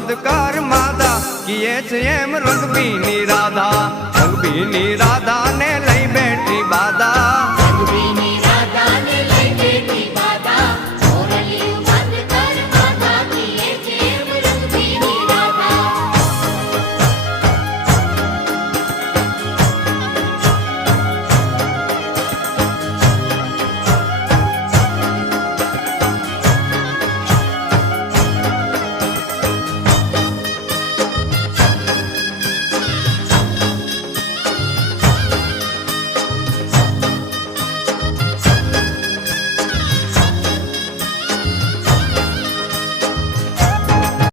પદ કર માદા કિયે છે એમ રંગબીની રાધા ને લઈ બેઠી બાધા